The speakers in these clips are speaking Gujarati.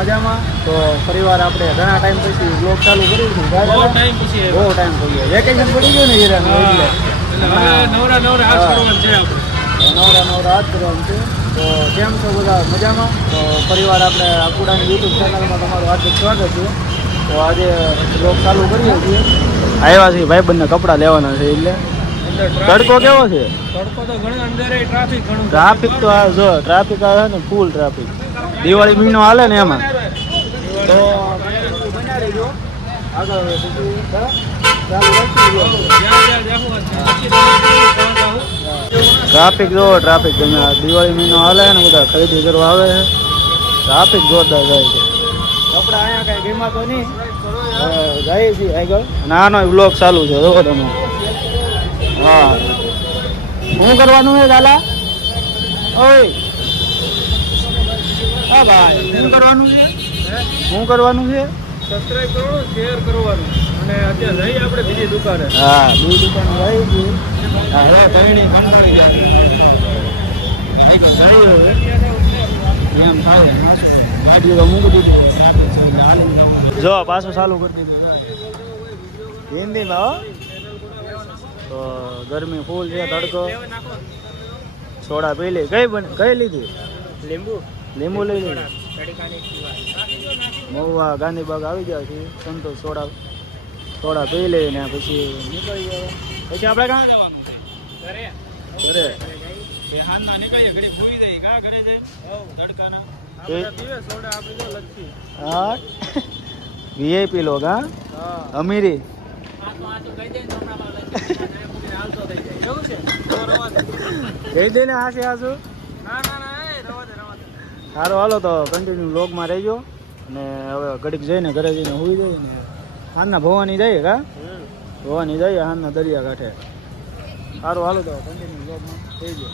મજામાં? તો ફરીવાર આપણે ઘણા ટાઈમ પછી બ્લોગ ચાલુ કર્યું હતું બહુ ટાઈમ પછી બહુ ટાઈમ થઈ ગયો વેકેશન પડી ગયું ને હીરા નવરા નવરા હાથ કરવાનું છે નવરા નવરા હાથ કરવાનું છે. તો કેમ છો બધા? મજામાં? તો ફરીવાર આપણે આકુડાની યુટ્યુબ ચેનલમાં તમારું હાર્દિક સ્વાગત છે. તો આજે બ્લોગ ચાલુ કરીએ છીએ. આવ્યા છે ભાઈબંધને કપડાં લેવાના છે એટલે. તડકો કેવો છે? તડકો તો ઘણો અંદર ટ્રાફિક ઘણું ટ્રાફિક તો આ જો ટ્રાફિક આવે ને ફૂલ ટ્રાફિક દિવાળી મહિનો હાલે ને એમાં? તો જ્યાં જાવું. ટ્રાફિક જો ટ્રાફિક તમે દિવાળી મહિનો હાલે ને બધા ખરીદી કરવા આવે છે. ટ્રાફિક જોરદાર જાય છે. કપડા અહીંયા કઈ ગેમાં તો નહીં જાય છે આગળ. અને આનો ચાલુ છે જો તમે. હા. શું કરવાનું છે દાદા? ઓય. હા ભાઈ. શું કરવાનું છે? શું કરવાનું છે? સબસ્ક્રાઇબ કરવાનું શેર કરવાનું. અને અત્યારે લઈ આપણે બીજી દુકાને. હા બીજી દુકાન લઈ ગયું હા હે ધરણી કંપની. જો પાછું ચાલુ કરી દીધું. હિન્દીમાં હો. તો ગરમી ફૂલ છે તડકો. સોડા પી લે. કઈ બને? કઈ લીધી? લીંબુ. લીંબુ લઈ લીધી મહુવા ગાંધીબાગ આવી ગયા છે. સંતોષ સોડા સોડા પી લઈને પછી નીકળી ગયા. પછી આપણે ક્યાં જવાનું ઘરે. વીઆઈપી લોગ હા? અમીરી. જઈ દે ને હાસે હાસુ. સારો હાલો તો કન્ટિન્યુ લોગમાં રહેજો. અને હવે ઘડીક જઈને ઘરે જઈને હોઈ જોઈએ ને. હાલના ભવાની જઈએ કા? ભવાની જઈએ હાલના દરિયા કાંઠે. સારું હાલો તો કન્ટિન્યુ લોગમાં થઈ ગયો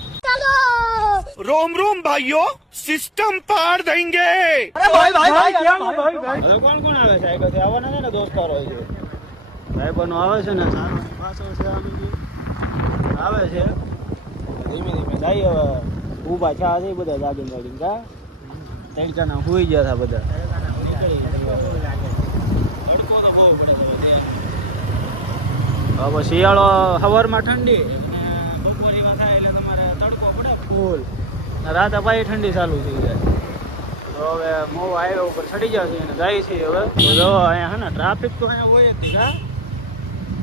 રોમ રોમ ભાઈઓ સિસ્ટમ પાર દેંગે. અરે ભાઈ ભાઈ ભાઈ કેમ? ભાઈ ભાઈ કોણ કોણ આવે છે? આગળ આવવાના છે ને દોસ્તાર હોય છે સાહેબનો આવે છે ને સારો પાછો છે આવે છે. ધીમે ધીમે. જાય હવે. ઊભા છે આ બધા જાગીને જાગીને કા? તડકાના સુઈ ગયા હતા બધા. હવે શિયાળો સવારમાં ઠંડી. બપોરીમાં થાય તમારે તડકો પડે ફૂલ રાતે પાછી ઠંડી ચાલુ થઈ જાય. હવે મોવ હાઈવે ઉપર ચડી જશે અને જાય છે હવે. જો, અહીંયા હે ને ટ્રાફિક તો અહીંયા હોય જ હા?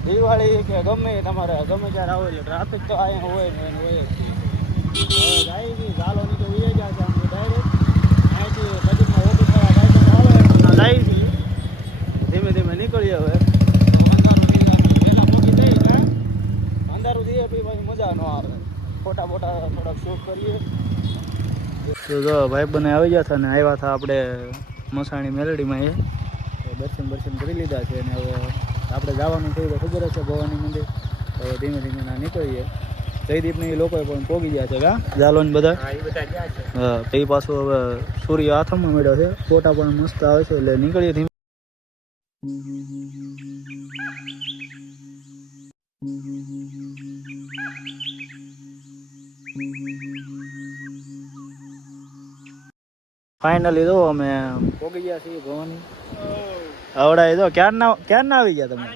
દિવાળી કે ગમે તમારે, ગમે ત્યારે આવો એટલે ટ્રાફિક તો અહીંયા હોય ને હોય જ જાય ઝાલોની તો ઉઈ જાય છે આમ ડાયરેક્ટ અહીંથી નજીકમાં ઓફિસ વાળા બાઈક આવે અને જાય છે ધીમે ધીમે નીકળીએ હવે અંધારું દઈએ પછી પછી મજા ન આવે ફોટા બોટા થોડાક શૂટ કરીએ તો જો ભાઈ બને આવી ગયા હતા ને આવ્યા હતા આપણે મસાણી મેલડીમાં એ. દર્શન દર્શન કરી લીધા છે અને હવે આપણે જવાનું થયું તો ખબર છે ભવાની મંદિર. તો હવે ધીમે ધીમે ના નીકળીએ. જયદીપ ને એ લોકો પણ પોગી ગયા છે કા? જાલોન બધા? હા તો એ પાછું હવે સૂર્ય આથમમાં મળ્યો છે. ફોટા પણ મસ્ત આવે છે એટલે નીકળીએ ધીમે. ફાઇનલી જો અમે પોગી ગયા છીએ ભવાની. આવડાય જો ક્યાર ના ક્યાર ના આવી ગયા તમે?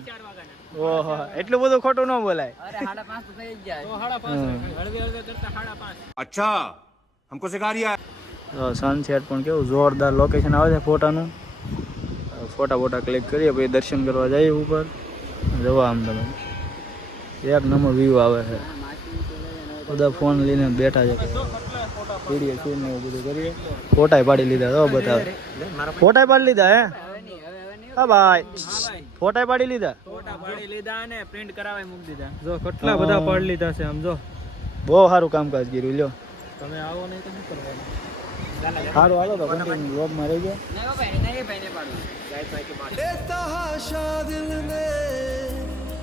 ઓહો એટલું બધું ખોટું ન બોલાય. અચ્છા હમકો સિખા રહ્યા સનસેટ પણ કેવું જોરદાર લોકેશન આવે છે ફોટાનું. ફોટા ફોટા ક્લિક કરીએ પછી દર્શન કરવા જઈએ ઉપર. જવા આમ તમે. એક નંબર વ્યૂ આવે છે. બધા ફોન લઈને બેઠા છે. પીડીએ સીન ને એવું બધું કરીએ. ફોટા પાડી લીધા તો બધા ફોટા પાડી લીધા હે? હા ભાઈ ફોટા પાડી લીધા? ફોટા પાડી લીધા અને પ્રિન્ટ કરાવી મૂકી દીધા. જો કેટલા બધા પાડી લીધા છે આમ જો. બહુ સારું કામકાજ કર્યું લ્યો. તમે આવો નહીં તો શું કરવાનું? સારું હાલો તો કન્ટિન્યુ વ્લોગમાં રહી ગયો.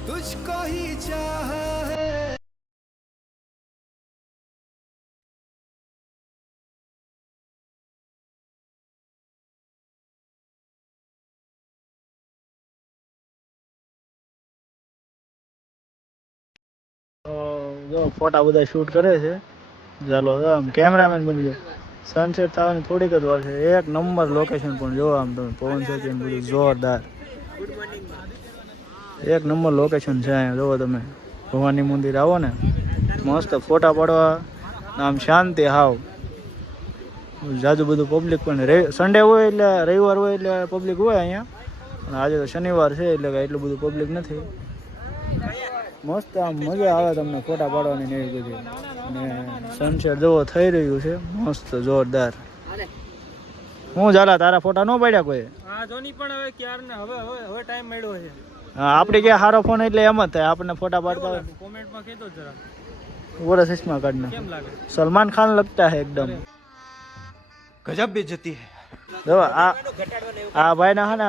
તો જો ફોટા બધા શૂટ કરે છે. ચાલો આમ કેમેરામેન બની ગયો. સનસેટ થવાની થોડીક જ વાર છે. એક નંબર લોકેશન પણ જોવો આમ તમે. પવન છે બધું જોરદાર. એક નંબર લોકેશન છે અહીંયા. જોવો તમે. ભવાની મંદિર આવો ને. મસ્ત ફોટા પાડવા. આમ શાંતિ, હાવ. જાજુ બધું પબ્લિક પણ સન્ડે હોય એટલે, રવિવાર હોય એટલે પબ્લિક હોય અહીંયા. આજે તો શનિવાર છે એટલે એટલું બધું પબ્લિક નથી. મસ્ત આમ મજા આવે તમને ફોટા પાડવાની ને એવી બધી. અને સનસેટ જેવો થઈ રહ્યું છે. મસ્ત જોરદાર. હું જાલા તારા ફોટા ન પાડ્યા કોઈ? હા જોની પણ હા આપણે કે હારો ફોન એટલે એમ જ થાય. આપણને ફોટા પાડતા હોય. કોમેન્ટમાં ચશ્મા કાઢના કેમ સલમાન ખાન લગતા હે એકદમ. ગજબ બેજતી હે. દવા આ આ ભાઈ ના હા ને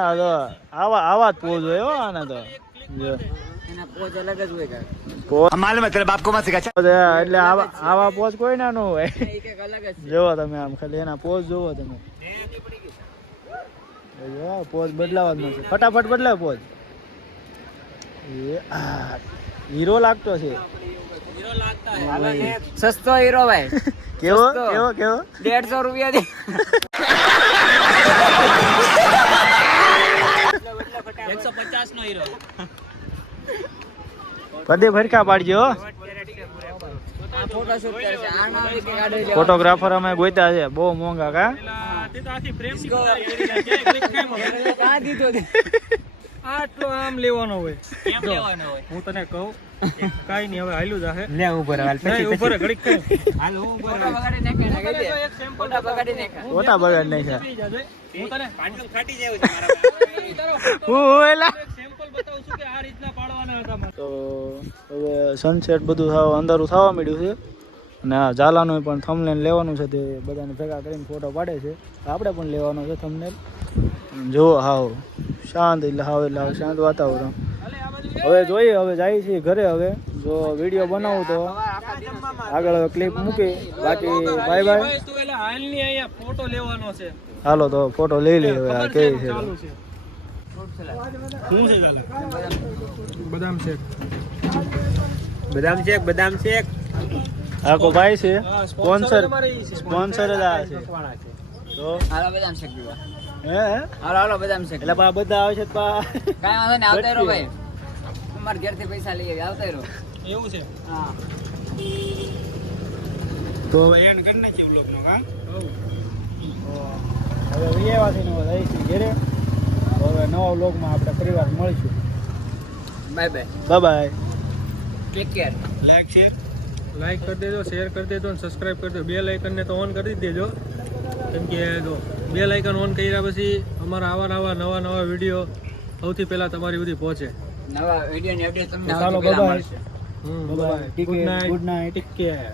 આવા આવા જ પોઝ હોય હો આના તો. ફટાફટ બદલાવ પોચ. હીરો લાગતો છે. સસ્તો હીરો ભાઈ. કેવો? કેવો કેવો? દેડસો રૂપિયા એકસો પચાસ નો હીરો. બધે ભરકા પાડજો. ફોટોગ્રાફર અમે ગોતા છે. બહુ મોંઘા કા? આટલો આમ લેવાનો હોય. કેમ લેવાનો હોય? હું તને કહું કાઈ નહીં હવે હાલ્યું જાહે. લે ઉપર હાલ નહીં ઉપર ઘડીક કઈ હાલ હું ઉપર બગાડી નાખે ને કહી દે. એક sample બગાડી નાખે ફોટા બગાડ નહીં છે પી જાજો. હું તને ફાટી જાય મારા હું એલા તો હવે સનસેટ બધું થાવ અંધારું થવા મળ્યું છે. અને આ ઝાલાનું પણ થમલેન લેવાનું છે તે બધાને ભેગા કરીને ફોટો પાડે છે. આપણે પણ લેવાનો છે થમનેલ જો હાવ શાંત એટલે હાવ એટલે હાવ શાંત વાતાવરણ. હવે જોઈએ હવે જાય છે ઘરે હવે. જો વીડિયો બનાવું તો આગળ ક્લિપ મૂકી. બાકી બાય બાય ભાઈ, હાલની અહીંયા ફોટો લેવાનો છે. હાલો તો ફોટો લઈ લઈએ હવે આ કેવી છે. શું છે બદામ શેક. બદામ શેક બદામ શેક. આ કો ભાઈ છે સ્પોન્સર. સ્પોન્સર જ આ છે. તો? હાલો બદામ શેક પીવા. હે હે? હાલો હાલો બદામ શેક એટલે પા બધા આવે છે તો પા. કાંઈ વાંધો નહીં આવતા રહો ભાઈ. અમારા ઘેરથી પૈસા લઈ આવી આવતા રહો. એવું છે? હા. તો એન્ડ કરી નાખીએ બ્લોગનો હા? હવે. વિયેવાથી નો રહી છે ઘેરે. હવે નવા વ્લોગમાં આપણે પરિવાર મળીશું. Bye bye bye bye take care like share like કરી દેજો શેર કરી દેજો અને સબસ્ક્રાઇબ કરી દેજો. બે લાઇકનને તો ઓન કરી દેજો. કેમ કે જો બે લાઇકન ઓન કર્યા પછી અમારા આવા નવા નવા નવા વીડિયો સૌથી પહેલા તમારી સુધી પહોંચે. નવા વિડીયોની અપડેટ તમને ચાલો, bye good night good night take care